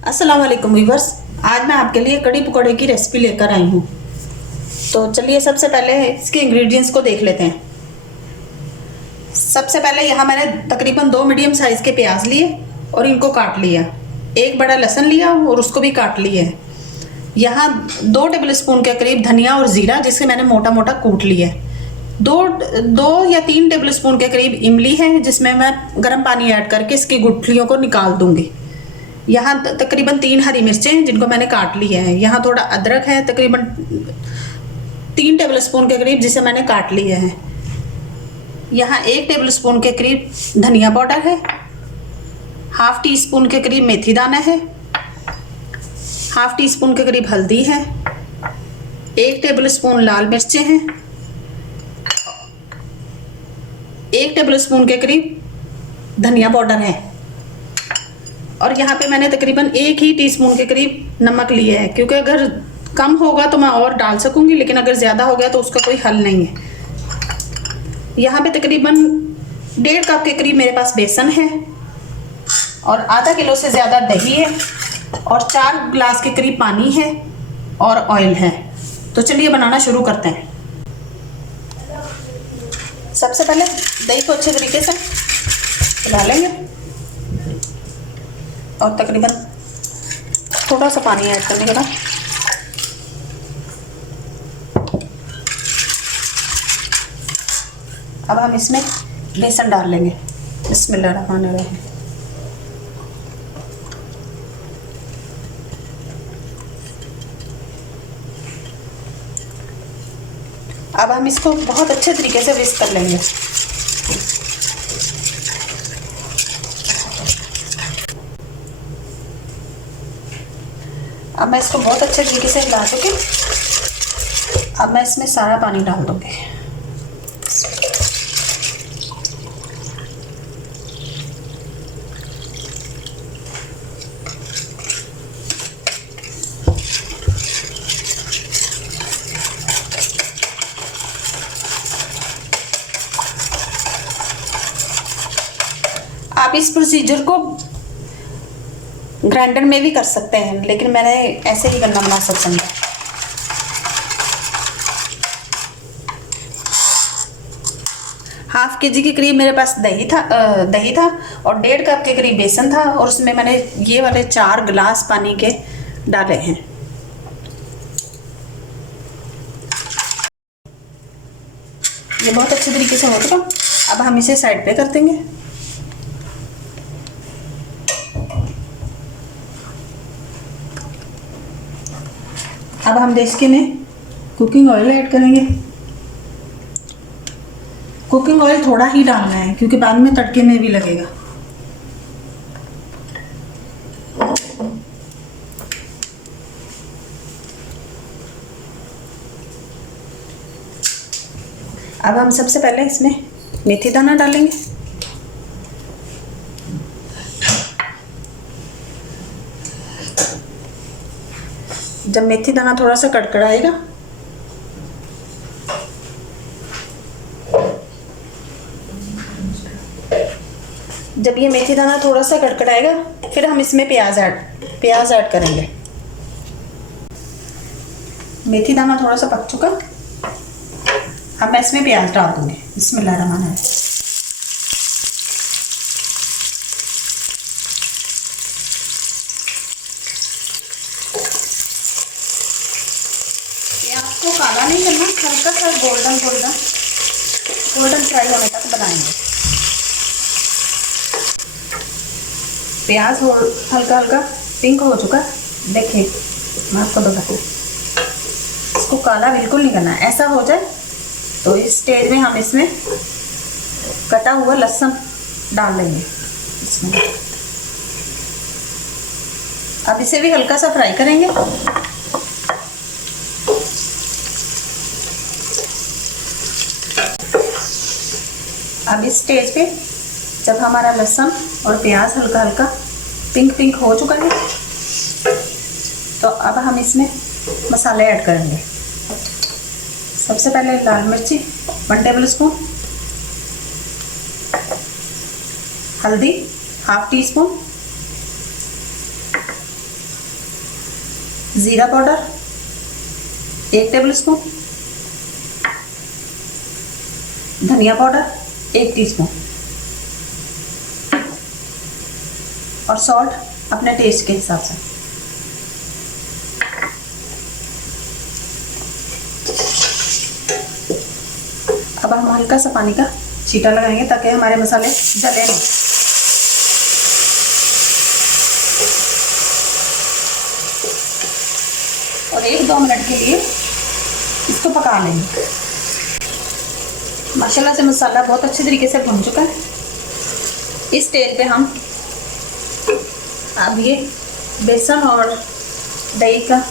अस्सलाम वालेकुम व्यूअर्स। आज मैं आपके लिए कड़ी पकौड़े की रेसिपी लेकर आई हूँ। तो चलिए सबसे पहले इसके इंग्रेडिएंट्स को देख लेते हैं। सबसे पहले यहाँ मैंने तकरीबन 2 मीडियम साइज़ के प्याज लिए और इनको काट लिया। एक बड़ा लहसुन लिया और उसको भी काट लिया है। यहाँ 2 टेबल स्पून के करीब धनिया और ज़ीरा जिसे मैंने मोटा मोटा कूट लिया है। दो या 3 टेबल स्पून के करीब इमली है जिसमें मैं गर्म पानी ऐड करके इसकी गुठलियों को निकाल दूंगी। यहाँ तकरीबन 3 हरी मिर्चें हैं जिनको मैंने काट लिया है। यहाँ थोड़ा अदरक है तकरीबन 3 टेबल स्पून के करीब जिसे मैंने काट लिया है। यहाँ 1 टेबल स्पून के करीब धनिया पाउडर है। हाफ टी स्पून के करीब मेथी दाना है। हाफ टी स्पून के करीब हल्दी है। 1 टेबल स्पून लाल मिर्चें हैं। 1 टेबल स्पून के करीब धनिया पाउडर है। और यहाँ पे मैंने तकरीबन 1 ही टीस्पून के करीब नमक लिया है, क्योंकि अगर कम होगा तो मैं और डाल सकूंगी, लेकिन अगर ज़्यादा हो गया तो उसका कोई हल नहीं है। यहाँ पे तकरीबन 1.5 कप के करीब मेरे पास बेसन है और आधा किलो से ज़्यादा दही है और 4 गिलास के करीब पानी है और ऑयल है। तो चलिए बनाना शुरू करते हैं। सबसे पहले दही को अच्छे तरीके से मिला लेंगे और तकरीबन थोड़ा सा पानी ऐड करने के बाद अब हम इसमें बेसन डाल लेंगे। बिस्मिल्लाहिर्रहमानिर्रहीम। अब हम इसको बहुत अच्छे तरीके से विस्क कर लेंगे। अब मैं इसको बहुत अच्छे तरीके से हिला चुकी। अब मैं इसमें सारा पानी डाल दूंगी। आप इस प्रोसीजर को ग्राइंडर में भी कर सकते हैं, लेकिन मैंने ऐसे ही करना बना सकता हूँ। हाफ केजी के करीब मेरे पास दही था और 1.5 कप के करीब बेसन था और उसमें मैंने ये वाले 4 गिलास पानी के डाले हैं। ये बहुत अच्छे तरीके से हो चुका। अब हम इसे साइड पे कर देंगे। अब हम इसके में कुकिंग ऑयल ऐड करेंगे। कुकिंग ऑयल थोड़ा ही डालना है क्योंकि बाद में तड़के में भी लगेगा। अब हम सबसे पहले इसमें मेथी दाना डालेंगे। जब मेथी दाना थोड़ा सा कड़कड़ाएगा जब ये मेथी दाना थोड़ा सा कड़कड़ाएगा फिर हम इसमें प्याज ऐड करेंगे। मेथी दाना थोड़ा सा पक चुका। अब मैं इसमें प्याज डाल दूंगी। बिस्मिल्लाहिर्रहमानिर्रहीम। प्याज को काला नहीं करना, हल्का सा गोल्डन फ्राई होने तक बनाएंगे। प्याज हल्का हल्का पिंक हो चुका। देखिए मैं आपको दिखाती हूँ। इसको काला बिल्कुल नहीं करना। ऐसा हो जाए तो इस स्टेज में हम इसमें कटा हुआ लहसुन डाल लेंगे इसमें। अब इसे भी हल्का सा फ्राई करेंगे। अब इस स्टेज पे जब हमारा लहसुन और प्याज हल्का हल्का पिंक हो चुका है तो अब हम इसमें मसाले ऐड करेंगे। सबसे पहले लाल मिर्ची 1 टेबल स्पून, हल्दी हाफ टी स्पून, ज़ीरा पाउडर 1 टेबल स्पून, धनिया पाउडर 1 टीस्पून और सॉल्ट अपने टेस्ट के हिसाब से। अब हम हल्का सा पानी का छींटा लगाएंगे ताकि हमारे मसाले जले नहीं। और 1-2 मिनट के लिए इसको पका लेंगे। माशाल्लाह से मसाला बहुत अच्छे तरीके से भुन चुका है। इस स्टेज पे हम अब ये बेसन और दही का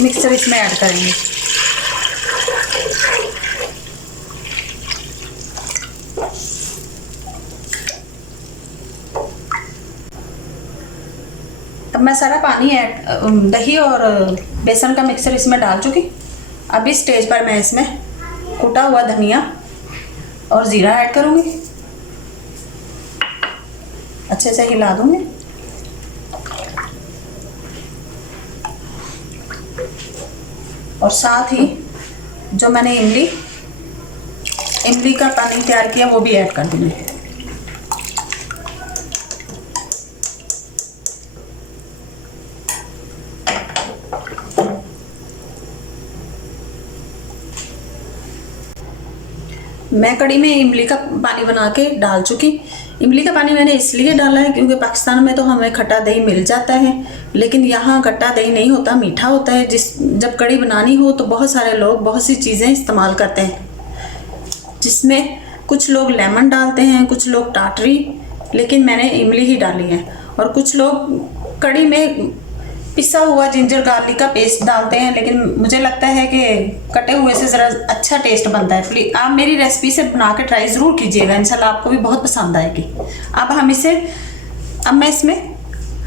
मिक्सचर इसमें ऐड करेंगे। अब मैं सारा पानी दही और बेसन का मिक्सचर इसमें डाल चुकी। अब इस स्टेज पर मैं इसमें कुटा हुआ धनिया और ज़ीरा ऐड करूँगी। अच्छे से हिला दूँगी। और साथ ही जो मैंने इमली का पानी तैयार किया वो भी ऐड कर दूँगी। मैं कढ़ी में इमली का पानी बना के डाल चुकी। इमली का पानी मैंने इसलिए डाला है क्योंकि पाकिस्तान में तो हमें खट्टा दही मिल जाता है, लेकिन यहाँ खट्टा दही नहीं होता, मीठा होता है। जब कढ़ी बनानी हो तो बहुत सारे लोग बहुत सी चीज़ें इस्तेमाल करते हैं, जिसमें कुछ लोग लेमन डालते हैं, कुछ लोग टाटरी, लेकिन मैंने इमली ही डाली है। और कुछ लोग कढ़ी में पिसा हुआ जिंजर गार्लिक का पेस्ट डालते हैं, लेकिन मुझे लगता है कि कटे हुए से ज़रा अच्छा टेस्ट बनता है। प्लीज़ आप मेरी रेसिपी से बना के ट्राई ज़रूर कीजिएगा, इंशाल्लाह आपको भी बहुत पसंद आएगी। अब मैं इसमें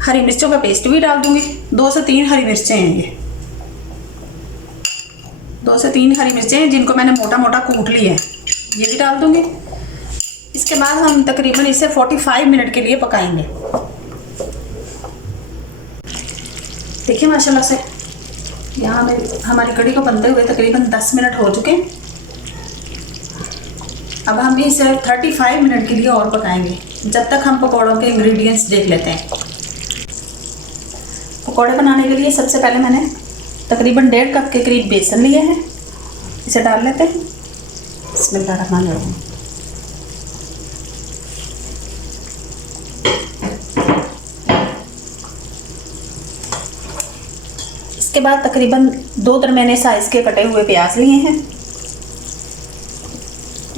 हरी मिर्चों का पेस्ट भी डाल दूँगी। 2 से 3 हरी मिर्चें हैं ये, 2 से 3 हरी मिर्चें हैं जिनको मैंने मोटा मोटा कूट लिया है, ये भी डाल दूँगी। इसके बाद हम तकरीबन इसे 45 मिनट के लिए पकाएंगे। देखिए माशाल्लाह से यहाँ हमारी कढ़ी को बनते हुए तकरीबन 10 मिनट हो चुके हैं। अब हम इसे 35 मिनट के लिए और पकाएंगे, जब तक हम पकौड़ों के इंग्रेडिएंट्स देख लेते हैं। पकौड़े बनाने के लिए सबसे पहले मैंने तकरीबन 1.5 कप के करीब बेसन लिया है, इसे डाल लेते हैं। बिस्मिल्लाहिर्रहमानिर्रहीम। इसके बाद तकरीबन 2 दरमियाने साइज़ के कटे हुए प्याज लिए हैं,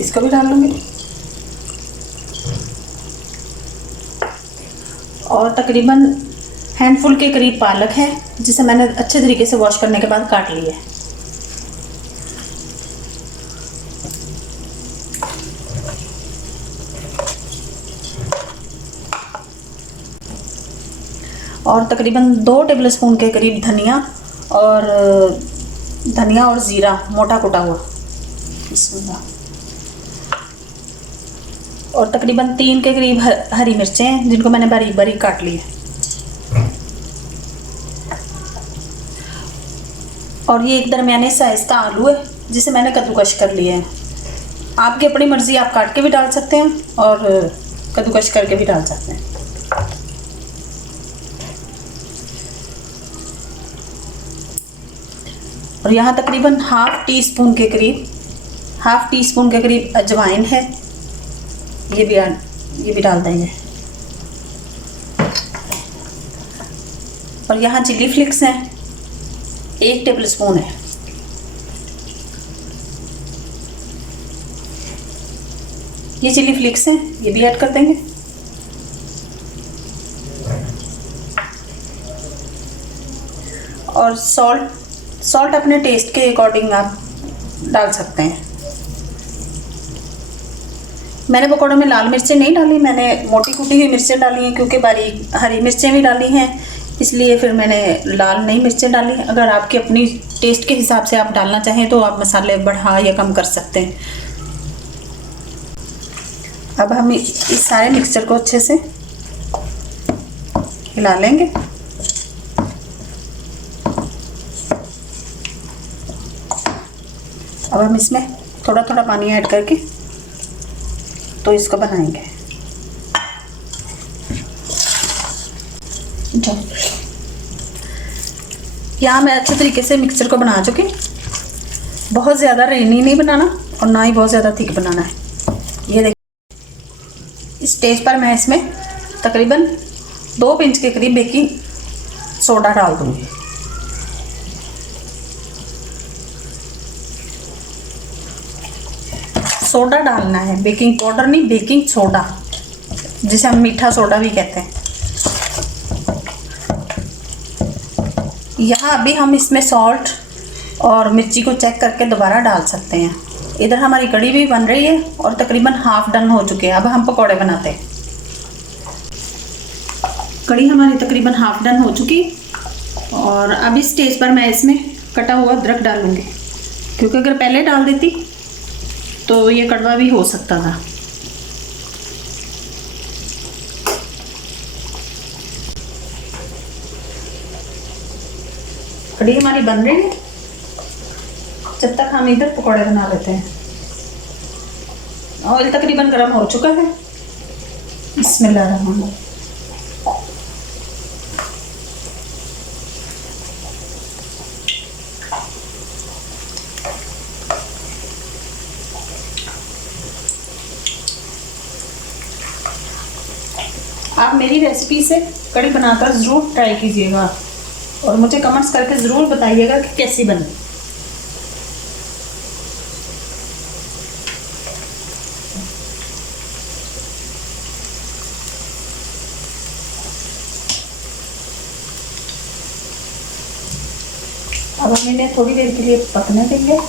इसको भी डाल लूँगी। और तकरीबन हैंडफुल के करीब पालक है, जिसे मैंने अच्छे तरीके से वॉश करने के बाद काट लिया है। और तकरीबन 2 टेबल स्पून के करीब धनिया और ज़ीरा मोटा कुटा हुआ, और तकरीबन 3 के करीब हरी मिर्चें हैं जिनको मैंने बारीक बारीक काट ली है। और ये एक दरमियाने साइज़ का आलू है जिसे मैंने कद्दूकश कर लिया है। आपकी अपनी मर्ज़ी, आप काट के भी डाल सकते हैं और कद्दूकश करके भी डाल सकते हैं। और यहाँ तकरीबन हाफ़ टी स्पून के करीब अजवाइन है, ये भी डाल देंगे। और यहाँ चिली फ्लेक्स हैं, 1 टेबल स्पून है। ये चिली फ्लेक्स हैं, ये भी ऐड कर देंगे। और सॉल्ट अपने टेस्ट के अकॉर्डिंग आप डाल सकते हैं। मैंने पकौड़ों में लाल मिर्चें नहीं डाली, मैंने मोटी कुटी हुई मिर्चें डाली हैं, क्योंकि बारीक हरी मिर्चें भी डाली हैं, इसलिए फिर मैंने लाल नहीं मिर्चें डाली। अगर आपके अपनी टेस्ट के हिसाब से आप डालना चाहें तो आप मसाले बढ़ा या कम कर सकते हैं। अब हम इस सारे मिक्सचर को अच्छे से हिला लेंगे। अब हम इसमें थोड़ा थोड़ा पानी ऐड करके तो इसको बनाएंगे। यहाँ मैं अच्छे तरीके से मिक्सचर को बना चुकी। बहुत ज़्यादा रेनी नहीं बनाना और ना ही बहुत ज़्यादा थिक बनाना है। ये देखिए, इस स्टेज पर मैं इसमें तकरीबन 2 पिंच के करीब बेकिंग सोडा डाल दूँगी। सोडा डालना है, बेकिंग पाउडर नहीं, बेकिंग सोडा, जिसे हम मीठा सोडा भी कहते हैं। यहाँ अभी हम इसमें सॉल्ट और मिर्ची को चेक करके दोबारा डाल सकते हैं। इधर हमारी कड़ी भी बन रही है और तकरीबन हाफ डन हो चुके हैं। अब हम पकौड़े बनाते हैं। कड़ी हमारी तकरीबन हाफ डन हो चुकी और अब इस स्टेज पर मैं इसमें कटा हुआ अदरक डालूंगी, क्योंकि अगर पहले डाल देती तो ये कड़वा भी हो सकता था। कड़ी हमारी बन रही है, जब तक हम इधर पकौड़े बना लेते हैं। ऑयल तकरीबन गर्म हो चुका है। बिस्मिल्लाहिर्रहमानिर्रहीम। आप मेरी रेसिपी से कड़ी बनाकर ज़रूर ट्राई कीजिएगा और मुझे कमेंट्स करके ज़रूर बताइएगा कि कैसी बनी। अब हम इन्हें थोड़ी देर के लिए पकने देंगे।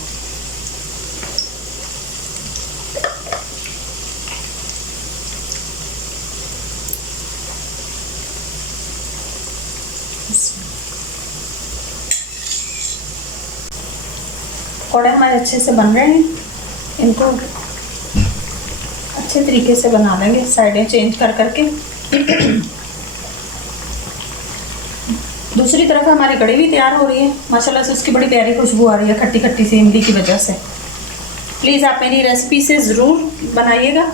पकौड़े हमारे अच्छे से बन रहे हैं। इनको अच्छे तरीके से बना लेंगे, साइडें चेंज कर करके। दूसरी तरफ हमारी कड़ी भी तैयार हो रही है। माशाल्लाह से उसकी बड़ी प्यारी खुशबू आ रही है, खट्टी खट्टी सी इमली की वजह से। प्लीज़ आप मेरी रेसिपी से ज़रूर बनाइएगा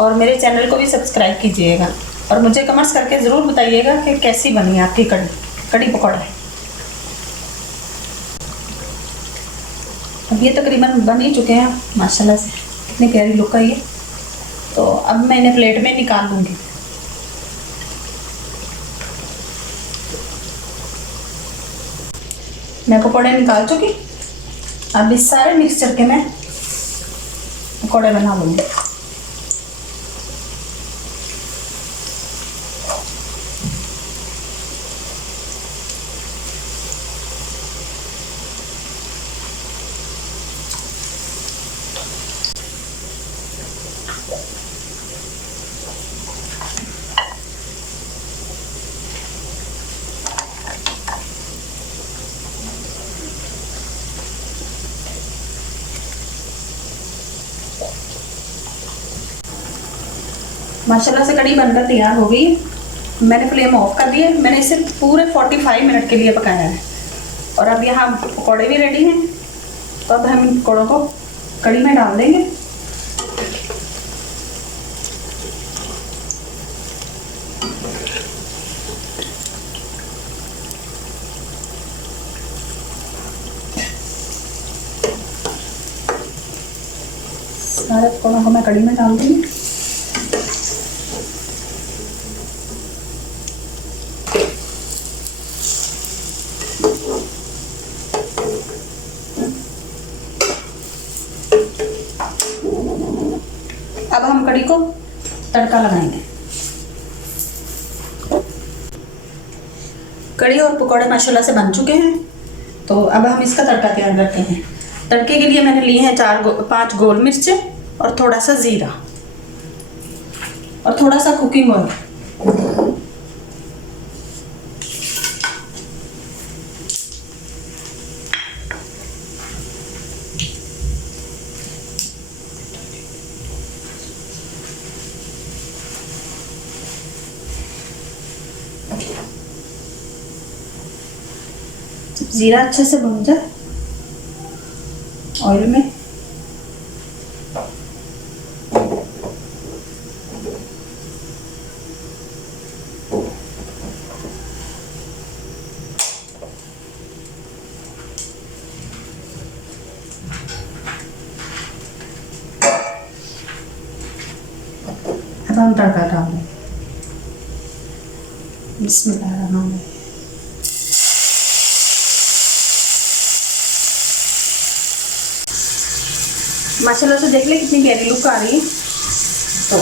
और मेरे चैनल को भी सब्सक्राइब कीजिएगा और मुझे कमेंट्स करके ज़रूर बताइएगा कि कैसी बनी आपकी कड़ी पकौड़े। अब ये तकरीबन बन ही चुके हैं माशाल्लाह से, कितनी प्यारी लुक आई है। तो अब मैं इन्हें प्लेट में निकाल लूँगी। मैं पकौड़े निकाल चुकी। अब इस सारे मिक्सचर के मैं पकौड़े बना लूँगी। माशाल्लाह से कड़ी बनकर तैयार हो गई है। मैंने फ्लेम ऑफ कर दिया। मैंने इसे पूरे 45 मिनट के लिए पकाया है और अब यहाँ पकौड़े भी रेडी हैं। तो अब हम इन पकौड़ों को कड़ी में डाल देंगे। सारे पकौड़ों को मैं कड़ी में डाल दूँगी। अब हम कड़ी को तड़का लगाएंगे। कड़ी और पकौड़े माशाल्लाह से बन चुके हैं। तो अब हम इसका तड़का तैयार करते हैं। तड़के के लिए मैंने लिए हैं 5 गोल मिर्च और थोड़ा सा ज़ीरा और थोड़ा सा कुकिंग ऑयल। ज़ीरा अच्छे से भून जाए ऑयल में अब हम तड़का डाल दें। बिस्मिल्लाहिर्रहमानिर्रहीम। माशाल्लाह से देख ले कितनी प्यारी लुक आ रही है। तो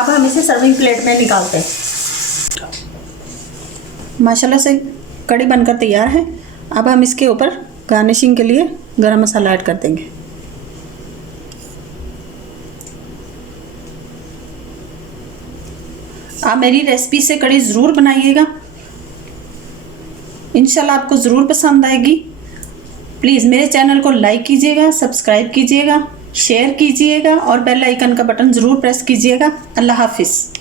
अब हम इसे सर्विंग प्लेट में निकालते हैं। माशाल्लाह से कड़ी बनकर तैयार है। अब हम इसके ऊपर गार्निशिंग के लिए गरम मसाला ऐड कर देंगे। आप मेरी रेसिपी से कड़ी ज़रूर बनाइएगा, इंशाल्लाह आपको ज़रूर पसंद आएगी। प्लीज़ मेरे चैनल को लाइक कीजिएगा, सब्सक्राइब कीजिएगा, शेयर कीजिएगा और बेल आइकन का बटन ज़रूर प्रेस कीजिएगा। अल्लाह हाफिज़।